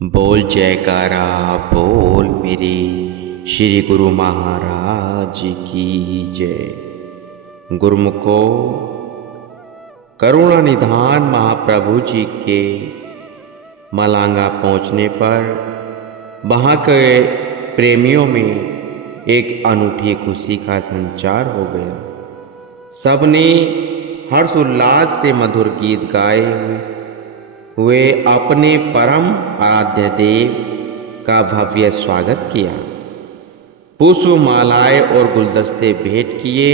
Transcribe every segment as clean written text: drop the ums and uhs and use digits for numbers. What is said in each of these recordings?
बोल जयकारा बोल मेरे श्री गुरु महाराज की जय। गुरुमुखो, करुणा निधान महाप्रभु जी के मलांगा पहुंचने पर वहाँ के प्रेमियों में एक अनूठी खुशी का संचार हो गया। सबने हर्ष उल्लास से मधुर गीत गाए हुए अपने परम आराध्य देव का भव्य स्वागत किया। पुष्प मालाएं और गुलदस्ते भेंट किए।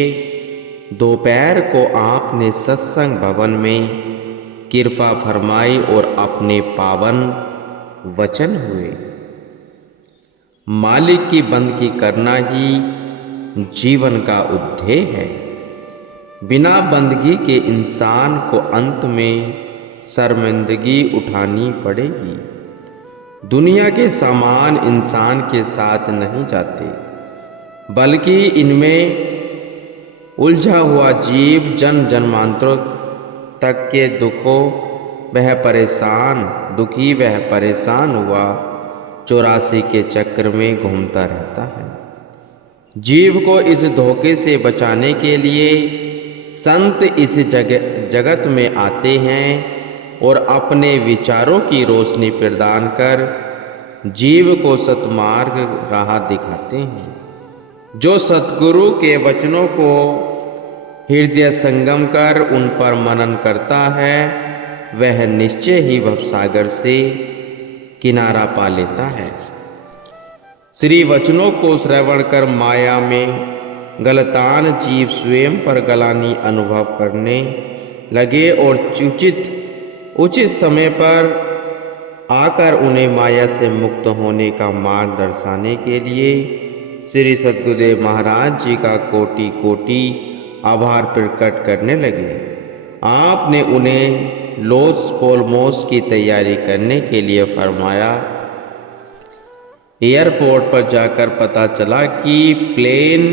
दोपहर को आपने सत्संग भवन में कृपा फरमाई और अपने पावन वचन हुए। मालिक की बंदगी करना ही जीवन का उद्देश्य है। बिना बंदगी के इंसान को अंत में शर्मिंदगी उठानी पड़ेगी। दुनिया के सामान इंसान के साथ नहीं जाते, बल्कि इनमें उलझा हुआ जीव जन्म जन्मांतरों तक के दुखी वह परेशान हुआ 84 के चक्र में घूमता रहता है। जीव को इस धोखे से बचाने के लिए संत इस जगत में आते हैं और अपने विचारों की रोशनी प्रदान कर जीव को सतमार्ग राह दिखाते हैं। जो सतगुरु के वचनों को हृदय संगम कर उन पर मनन करता है, वह निश्चय ही भवसागर से किनारा पा लेता है। श्री वचनों को श्रवण कर माया में गलतान जीव स्वयं पर गलानी अनुभव करने लगे और उचित समय पर आकर उन्हें माया से मुक्त होने का मार्ग दर्शाने के लिए श्री सद्गुरुदेव महाराज जी का कोटि कोटि आभार प्रकट करने लगे। आपने उन्हें लॉस पोलमोस की तैयारी करने के लिए फरमाया। एयरपोर्ट पर जाकर पता चला कि प्लेन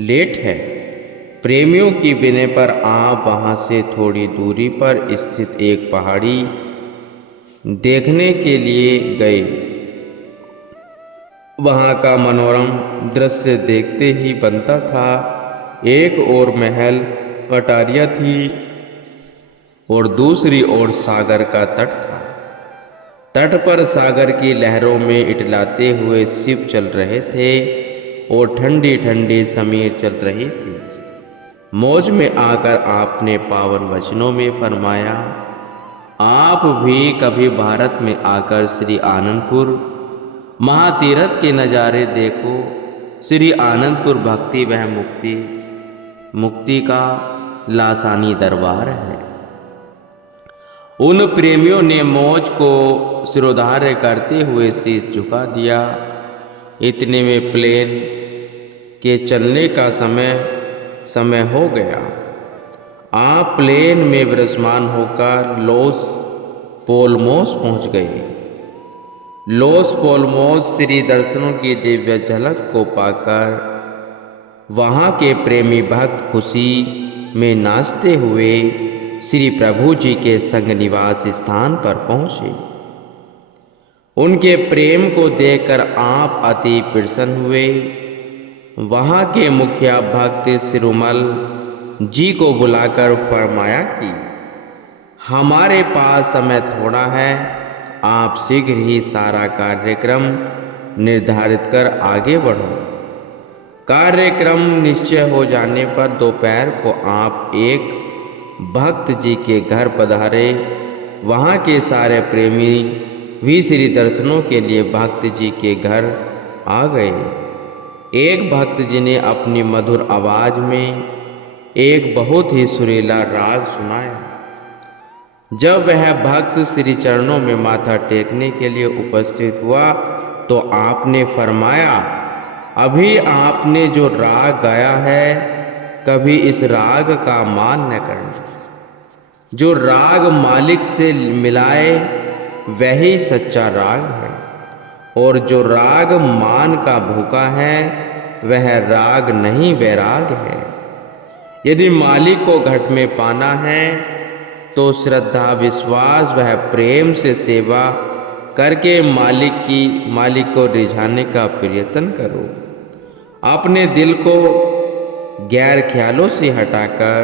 लेट है। प्रेमियों की विनय पर आप वहां से थोड़ी दूरी पर स्थित एक पहाड़ी देखने के लिए गए। वहां का मनोरम दृश्य देखते ही बनता था। एक ओर महल अटारियां थी और दूसरी ओर सागर का तट था। तट पर सागर की लहरों में इटलाते हुए शिप चल रहे थे और ठंडी ठंडी समीर चल रही थी। मौज में आकर आपने पावन वचनों में फरमाया, आप भी कभी भारत में आकर श्री आनंदपुर महातीर्थ के नज़ारे देखो। श्री आनंदपुर भक्ति वह मुक्ति का लासानी दरबार है। उन प्रेमियों ने मौज को सिरोधार्य करते हुए शीश झुका दिया। इतने में प्लेन के चलने का समय हो गया। आप प्लेन में विराजमान होकर लॉस पोलमोस पहुंच गए। लॉस पोलमोस श्री दर्शनों की दिव्य झलक को पाकर वहां के प्रेमी भक्त खुशी में नाचते हुए श्री प्रभु जी के संग निवास स्थान पर पहुंचे। उनके प्रेम को देखकर आप अति प्रसन्न हुए। वहां के मुखिया भक्त सिरुमल जी को बुलाकर फरमाया कि हमारे पास समय थोड़ा है, आप शीघ्र ही सारा कार्यक्रम निर्धारित कर आगे बढ़ो। कार्यक्रम निश्चय हो जाने पर दोपहर को आप एक भक्त जी के घर पधारे। वहां के सारे प्रेमी भी श्री दर्शनों के लिए भक्त जी के घर आ गए। एक भक्त जी ने अपनी मधुर आवाज में एक बहुत ही सुरीला राग सुनाया। जब वह भक्त श्री चरणों में माथा टेकने के लिए उपस्थित हुआ तो आपने फरमाया, अभी आपने जो राग गाया है, कभी इस राग का मान न करना। जो राग मालिक से मिलाए वही सच्चा राग है, और जो राग मान का भूखा है वह राग नहीं वैराग है। यदि मालिक को घट में पाना है तो श्रद्धा विश्वास वह प्रेम से सेवा करके मालिक को रिझाने का प्रयत्न करो। अपने दिल को गैर ख्यालों से हटाकर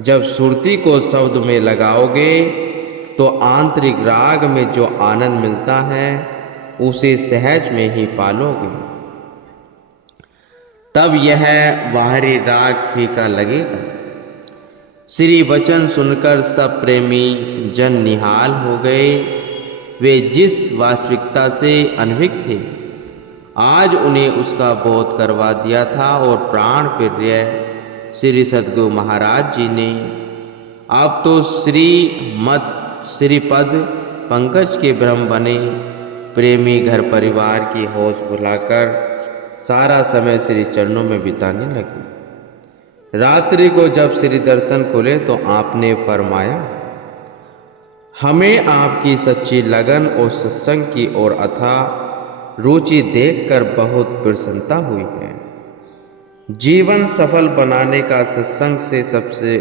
जब सुरती को शब्द में लगाओगे तो आंतरिक राग में जो आनंद मिलता है उसे सहज में ही पालोगे। तब यह बाहरी राग फीका लगेगा। श्री वचन सुनकर सब प्रेमी जन निहाल हो गए। वे जिस वास्तविकता से अनभिज्ञ थे आज उन्हें उसका बोध करवा दिया था और प्राण प्रिय श्री सद्गुरु महाराज जी ने अब तो श्रीपद पंकज के ब्रह्म बने प्रेमी घर परिवार की होश भुलाकर सारा समय श्री चरणों में बिताने लगे। रात्रि को जब श्री दर्शन खुले तो आपने फरमाया, हमें आपकी सच्ची लगन और सत्संग की ओर अथाह रुचि देखकर बहुत प्रसन्नता हुई है। जीवन सफल बनाने का सत्संग से सबसे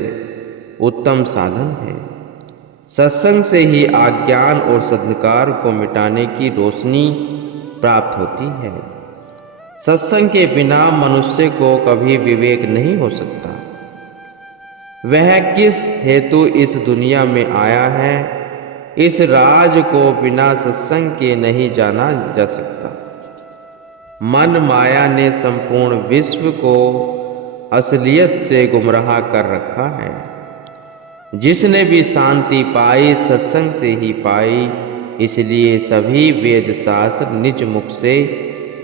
उत्तम साधन है। सत्संग से ही अज्ञान और सद्कार को मिटाने की रोशनी प्राप्त होती है। सत्संग के बिना मनुष्य को कभी विवेक नहीं हो सकता। वह किस हेतु इस दुनिया में आया है, इस राज को बिना सत्संग के नहीं जाना जा सकता। मन माया ने संपूर्ण विश्व को असलियत से गुमराह कर रखा है। जिसने भी शांति पाई सत्संग से ही पाई, इसलिए सभी वेद शास्त्र निज मुख से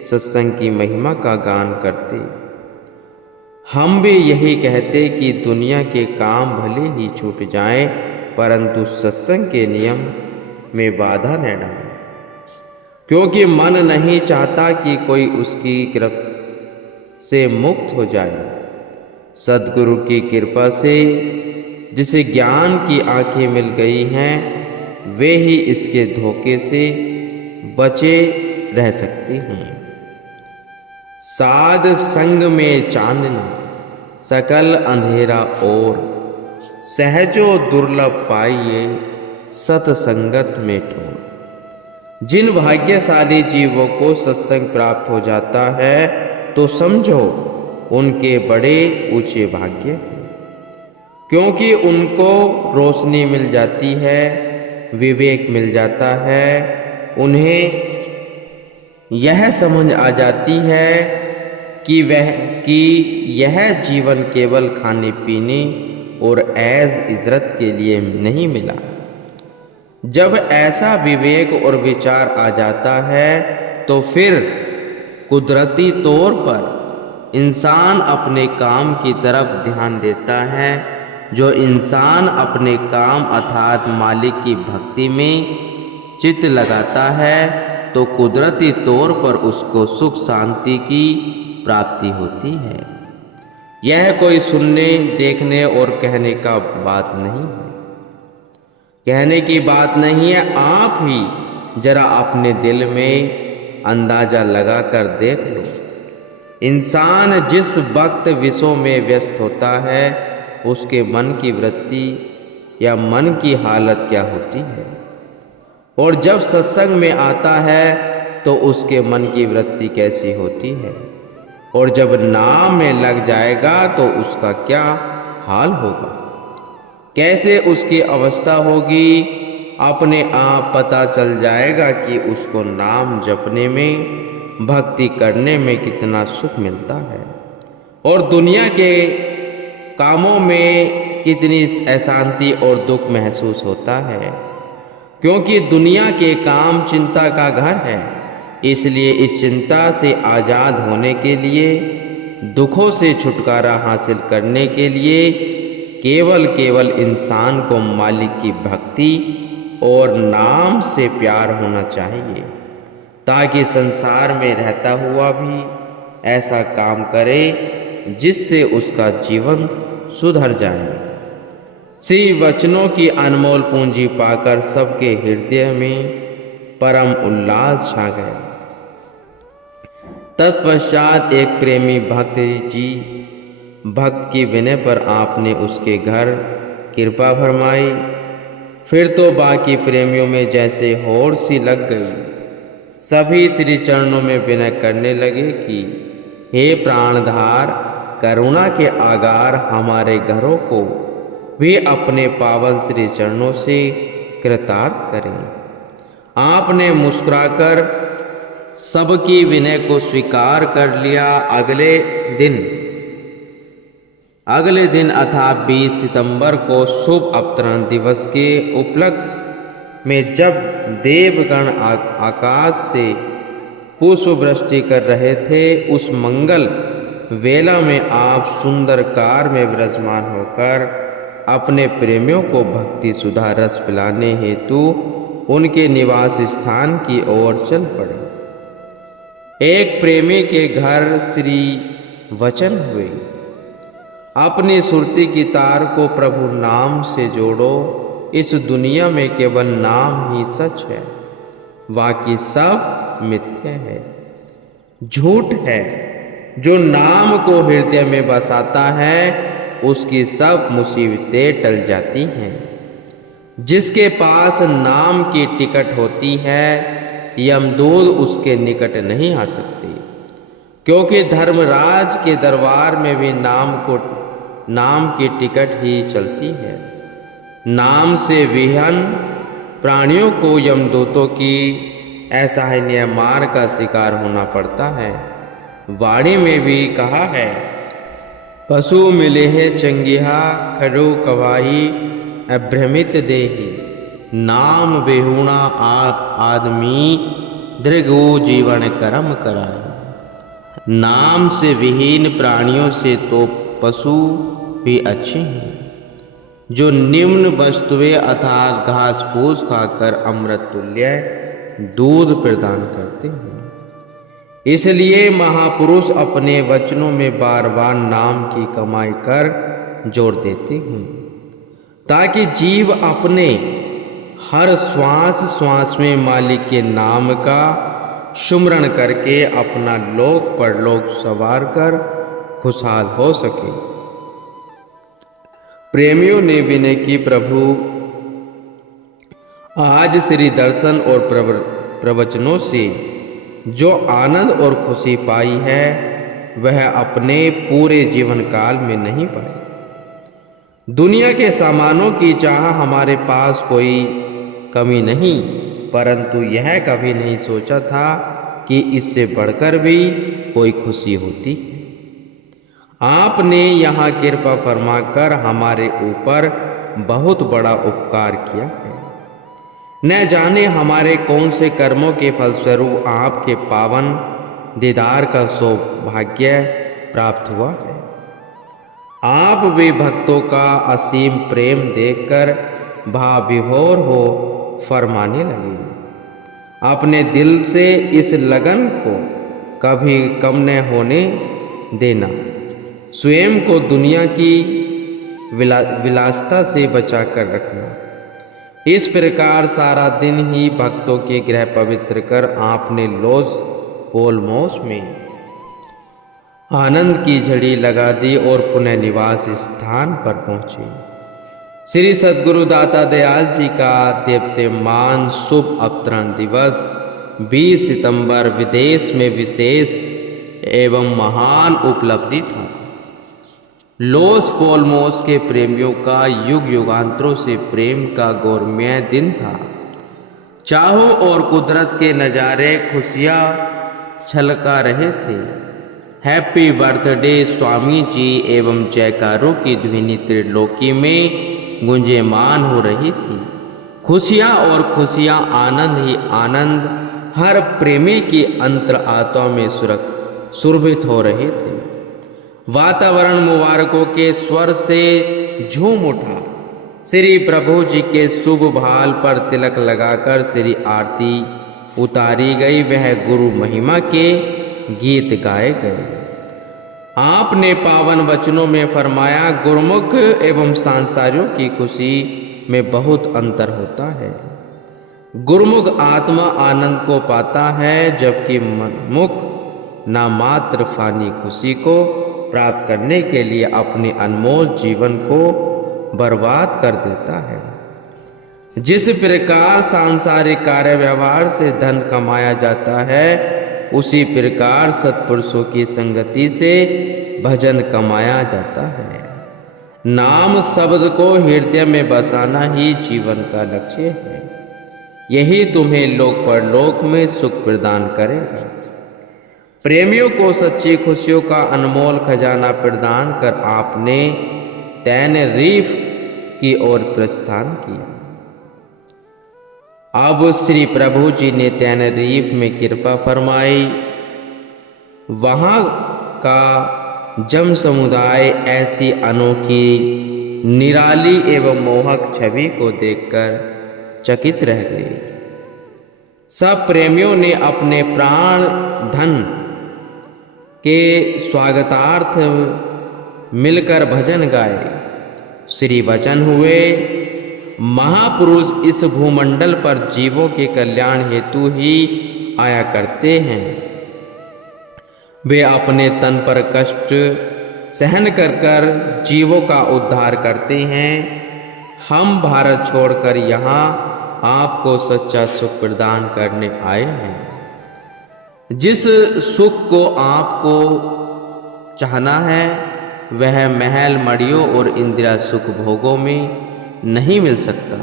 सत्संग की महिमा का गान करते। हम भी यही कहते कि दुनिया के काम भले ही छूट जाएं, परंतु सत्संग के नियम में बाधा न डालें, क्योंकि मन नहीं चाहता कि कोई उसकी गिरफ्त से मुक्त हो जाए। सद्गुरु की कृपा से जिसे ज्ञान की आंखें मिल गई हैं, वे ही इसके धोखे से बचे रह सकते हैं। साध संग में चांदना सकल अंधेरा और सहजो दुर्लभ पाइए सतसंगत में ठोर। जिन भाग्यशाली जीवों को सत्संग प्राप्त हो जाता है तो समझो उनके बड़े ऊंचे भाग्य हैं, क्योंकि उनको रोशनी मिल जाती है, विवेक मिल जाता है। उन्हें यह समझ आ जाती है कि यह जीवन केवल खाने पीने और ऐश इज़्ज़त के लिए नहीं मिला। जब ऐसा विवेक और विचार आ जाता है तो फिर कुदरती तौर पर इंसान अपने काम की तरफ ध्यान देता है। जो इंसान अपने काम अर्थात मालिक की भक्ति में चित्त लगाता है तो कुदरती तौर पर उसको सुख शांति की प्राप्ति होती है। यह कोई सुनने देखने और कहने का बात नहीं है, कहने की बात नहीं है। आप ही जरा अपने दिल में अंदाजा लगाकर देख लो। इंसान जिस वक्त विषयों में व्यस्त होता है उसके मन की वृत्ति या मन की हालत क्या होती है, और जब सत्संग में आता है तो उसके मन की वृत्ति कैसी होती है, और जब नाम में लग जाएगा तो उसका क्या हाल होगा, कैसे उसकी अवस्था होगी। अपने आप पता चल जाएगा कि उसको नाम जपने में भक्ति करने में कितना सुख मिलता है और दुनिया के कामों में कितनी अशांति और दुख महसूस होता है, क्योंकि दुनिया के काम चिंता का घर है। इसलिए इस चिंता से आज़ाद होने के लिए, दुखों से छुटकारा हासिल करने के लिए केवल इंसान को मालिक की भक्ति और नाम से प्यार होना चाहिए, ताकि संसार में रहता हुआ भी ऐसा काम करे जिससे उसका जीवन सुधर जाए। श्री वचनों की अनमोल पूंजी पाकर सबके हृदय में परम उल्लास छा गया। तत्पश्चात एक प्रेमी भक्त की विनय पर आपने उसके घर कृपा फरमाई। फिर तो बाकी प्रेमियों में जैसे होड़ सी लग गई। सभी श्री चरणों में विनय करने लगे कि हे प्राणधार, करुणा के आगार हमारे घरों को भी अपने पावन श्री चरणों से कृतार्थ करें। आपने मुस्कुराकर सबकी विनय को स्वीकार कर लिया। अगले दिन अर्थात 20 सितंबर को शुभ अवतरण दिवस के उपलक्ष्य में जब देवगण आकाश से पुष्प वृष्टि कर रहे थे, उस मंगल वेला में आप सुंदर कार में विराजमान होकर अपने प्रेमियों को भक्ति सुधा रस पिलाने हेतु उनके निवास स्थान की ओर चल पड़े। एक प्रेमी के घर श्री वचन हुए, अपनी सुरती की तार को प्रभु नाम से जोड़ो। इस दुनिया में केवल नाम ही सच है, बाकी सब मिथ्या है, झूठ है। जो नाम को हृदय में बसाता है उसकी सब मुसीबतें टल जाती हैं। जिसके पास नाम की टिकट होती है, यमदूत उसके निकट नहीं आ सकती, क्योंकि धर्मराज के दरबार में भी नाम की टिकट ही चलती है। नाम से विहीन प्राणियों को यमदूतों की असहनीय मार का शिकार होना पड़ता है। वाणी में भी कहा है, पशु मिले हैं चंगिहा, खड़ो कवाही अभ्रमित देही। नाम बेहुणा आदमी दृगो जीवन कर्म कराए। नाम से विहीन प्राणियों से तो पशु भी अच्छे हैं, जो निम्न वस्तुएं अर्थात घास फूस खाकर अमृत तुल्य दूध प्रदान करते हैं। इसलिए महापुरुष अपने वचनों में बार बार नाम की कमाई कर जोड़ देते हैं, ताकि जीव अपने हर श्वास श्वास में मालिक के नाम का सुमरण करके अपना लोक परलोक संवार कर खुशहाल हो सके। प्रेमियों ने विनय की, प्रभु आज श्री दर्शन और प्रवचनों से जो आनंद और खुशी पाई है वह अपने पूरे जीवन काल में नहीं पाई। दुनिया के सामानों की चाह हमारे पास कोई कमी नहीं, परंतु यह कभी नहीं सोचा था कि इससे बढ़कर भी कोई खुशी होती है। आपने यहाँ कृपा फरमाकर हमारे ऊपर बहुत बड़ा उपकार किया है। न जाने हमारे कौन से कर्मों के फलस्वरूप आपके पावन दीदार का सौभाग्य प्राप्त हुआ है। आप वे भक्तों का असीम प्रेम देखकर भाव विभोर हो फरमाने लगे, अपने दिल से इस लगन को कभी कम न होने देना, स्वयं को दुनिया की विलासिता से बचाकर रखना। इस प्रकार सारा दिन ही भक्तों के गृह पवित्र कर आपने लोस पोलमोस में आनंद की झड़ी लगा दी और पुनः निवास स्थान पर पहुंचे। श्री सद्गुरु दाता दयाल जी का देवतेमान शुभ अवतरण दिवस 20 सितंबर विदेश में विशेष एवं महान उपलब्धि था। लोस पोलमोस के प्रेमियों का युग युगांतरों से प्रेम का गौरवमय दिन था। चाहों और कुदरत के नज़ारे खुशियाँ छलका रहे थे। हैप्पी बर्थडे स्वामी जी एवं जयकारों की ध्वनि त्रिलोकी में गुंजयमान हो रही थी। खुशियाँ और खुशियाँ, आनंद ही आनंद हर प्रेमी की अंतर आत्मा में सुरभित हो रहे थे। वातावरण मुबारकों के स्वर से झूम उठा। श्री प्रभु जी के शुभ भाल पर तिलक लगाकर श्री आरती उतारी गई, वह गुरु महिमा के गीत गाए गए। आपने पावन वचनों में फरमाया, गुरुमुख एवं सांसारियों की खुशी में बहुत अंतर होता है। गुरुमुख आत्मा आनंद को पाता है, जबकि मनमुख ना मात्र फानी खुशी को प्राप्त करने के लिए अपने अनमोल जीवन को बर्बाद कर देता है। जिस प्रकार सांसारिक कार्य व्यवहार से धन कमाया जाता है, उसी प्रकार सत्पुरुषों की संगति से भजन कमाया जाता है। नाम शब्द को हृदय में बसाना ही जीवन का लक्ष्य है। यही तुम्हें लोक परलोक में सुख प्रदान करेगा। प्रेमियों को सच्ची खुशियों का अनमोल खजाना प्रदान कर आपने तैनरीफ की ओर प्रस्थान किया। अब श्री प्रभु जी ने तैनरीफ में कृपा फरमाई। वहाँ का जन समुदाय ऐसी अनोखी, निराली एवं मोहक छवि को देखकर चकित रह गए। सब प्रेमियों ने अपने प्राण धन के स्वागतार्थ मिलकर भजन गाए। श्री वचन हुए, महापुरुष इस भूमंडल पर जीवों के कल्याण हेतु ही आया करते हैं। वे अपने तन पर कष्ट सहन कर जीवों का उद्धार करते हैं। हम भारत छोड़कर यहाँ आपको सच्चा सुख प्रदान करने आए हैं। जिस सुख को आपको चाहना है, वह महल मड़ियों और इंदिरा सुख भोगों में नहीं मिल सकता।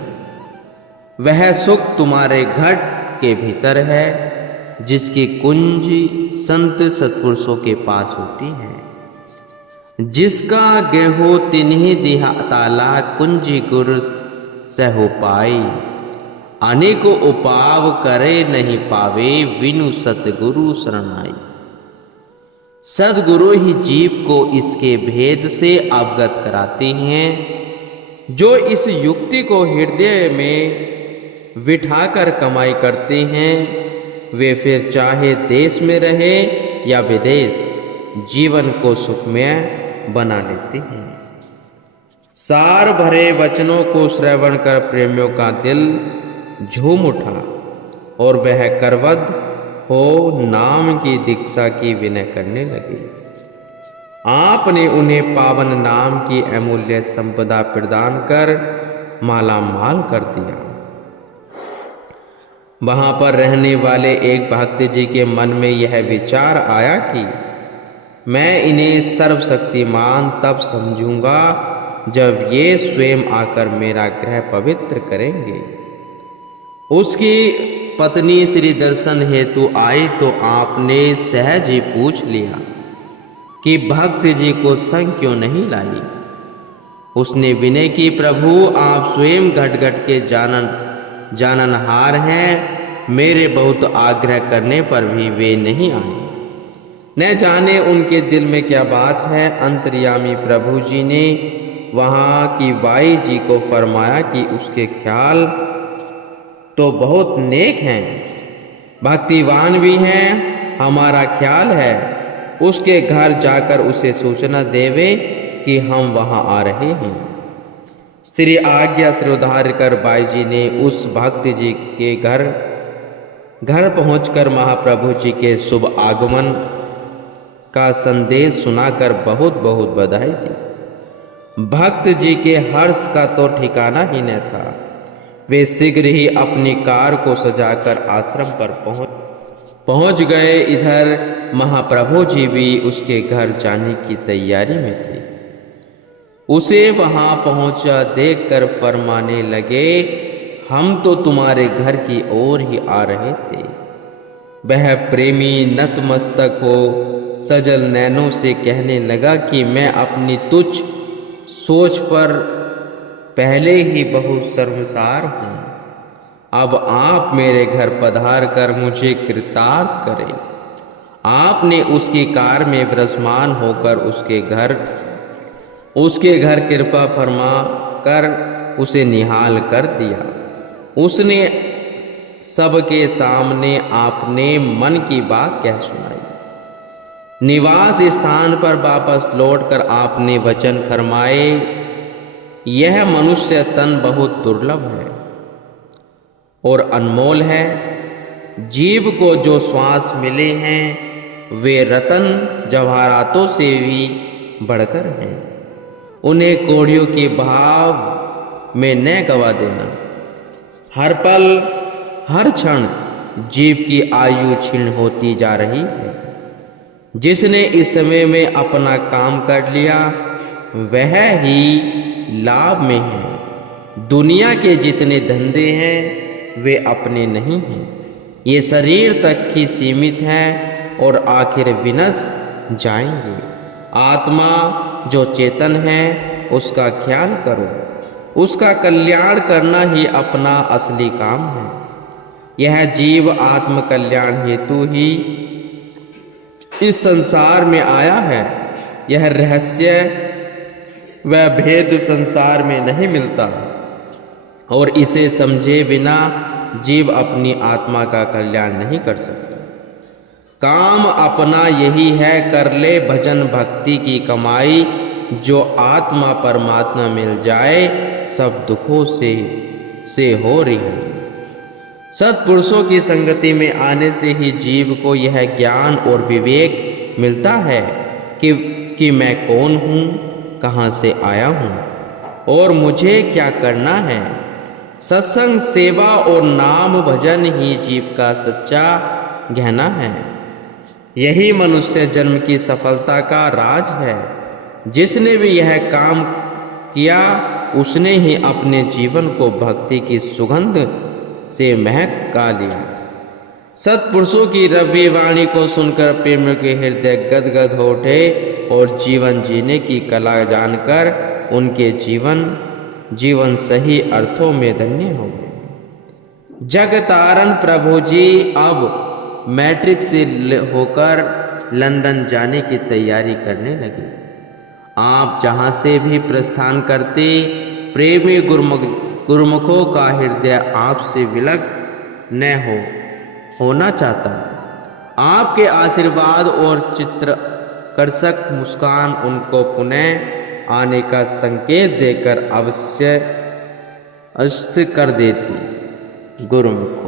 वह सुख तुम्हारे घर के भीतर है, जिसकी कुंजी संत सत्पुरुषों के पास होती है। जिसका गेहो तिन्ही दिहा ताला, कुंजी गुर सहु पाई। अनेको उपाव करे नहीं पावे, विनु सतगुरु शरणाई। सदगुरु ही जीव को इसके भेद से अवगत कराते हैं। जो इस युक्ति को हृदय में बिठाकर कमाई करते हैं, वे फिर चाहे देश में रहे या विदेश, जीवन को सुखमय बना लेते हैं। सार भरे वचनों को श्रवण कर प्रेमियों का दिल झूम उठा और वह करवद हो नाम की दीक्षा की विनय करने लगे। आपने उन्हें पावन नाम की अमूल्य संपदा प्रदान कर माला माल कर दिया। वहां पर रहने वाले एक भक्त जी के मन में यह विचार आया कि मैं इन्हें सर्वशक्तिमान तब समझूंगा जब ये स्वयं आकर मेरा गृह पवित्र करेंगे। उसकी पत्नी श्री दर्शन हेतु आई तो आपने सहज ही पूछ लिया कि भक्त जी को संग क्यों नहीं लाई। उसने विनय की, प्रभु आप स्वयं घट घट के जाननहार हैं। मेरे बहुत आग्रह करने पर भी वे नहीं आए। न जाने उनके दिल में क्या बात है। अंतर्यामी प्रभु जी ने वहाँ की बाई जी को फरमाया कि उसके ख्याल तो बहुत नेक हैं, भक्तिवान भी हैं। हमारा ख्याल है उसके घर जाकर उसे सूचना देवे कि हम वहाँ आ रहे हैं। श्री आज्ञा श्रोधार कर बाई जी ने उस भक्त जी के घर पहुंचकर महाप्रभु जी के शुभ आगमन का संदेश सुनाकर बहुत बहुत बधाई दी। भक्त जी के हर्ष का तो ठिकाना ही न था। वे शीघ्र ही अपनी कार को सजाकर आश्रम पर पहुंच गए। इधर महाप्रभु जी भी उसके घर जाने की तैयारी में थे। उसे वहां पहुंचा देखकर फरमाने लगे, हम तो तुम्हारे घर की ओर ही आ रहे थे। वह प्रेमी नतमस्तक हो सजल नैनों से कहने लगा कि मैं अपनी तुच्छ सोच पर पहले ही बहुत शर्मसार हूँ। अब आप मेरे घर पधार कर मुझे कृतार्थ करें। आपने उसकी कार में विराजमान होकर उसके घर कृपा फरमा कर उसे निहाल कर दिया। उसने सबके सामने आपने मन की बात कह सुनाई। निवास स्थान पर वापस लौटकर आपने वचन फरमाए, यह मनुष्य तन बहुत दुर्लभ है और अनमोल है। जीव को जो श्वास मिले हैं वे रतन जवाहरातों से भी बढ़कर हैं। उन्हें कौड़ियों के भाव में न गवा देना। हर पल हर क्षण जीव की आयु क्षीण होती जा रही है। जिसने इस समय में अपना काम कर लिया वह ही लाभ में है। दुनिया के जितने धंधे हैं वे अपने नहीं हैं, ये शरीर तक ही सीमित हैं और आखिर विनश जाएंगे। आत्मा जो चेतन है उसका ख्याल करो, उसका कल्याण करना ही अपना असली काम है। यह जीव आत्म कल्याण हेतु ही इस संसार में आया है। यह रहस्य व भेद संसार में नहीं मिलता और इसे समझे बिना जीव अपनी आत्मा का कल्याण नहीं कर सकता। काम अपना यही है, कर ले भजन भक्ति की कमाई, जो आत्मा परमात्मा मिल जाए सब दुखों से हो रही है। सत्पुरुषों की संगति में आने से ही जीव को यह ज्ञान और विवेक मिलता है कि मैं कौन हूँ, कहाँ से आया हूँ और मुझे क्या करना है। सत्संग, सेवा और नाम भजन ही जीव का सच्चा गहना है। यही मनुष्य जन्म की सफलता का राज है। जिसने भी यह काम किया उसने ही अपने जीवन को भक्ति की सुगंध से महका लिया। सत्पुरुषों की रव्य वाणी को सुनकर प्रेम के हृदय गदगद हो उठे और जीवन जीने की कला जानकर उनके जीवन सही अर्थों में धन्य हो गए। जगतारण प्रभु जी अब मैट्रिक से होकर लंदन जाने की तैयारी करने लगे। आप जहाँ से भी प्रस्थान करते प्रेमी गुरुमुखों का हृदय आपसे विलग न होना चाहता। आपके आशीर्वाद और चित्तकर्षक मुस्कान उनको पुनः आने का संकेत देकर अवश्य अस्थिर कर देती। गुरुमुख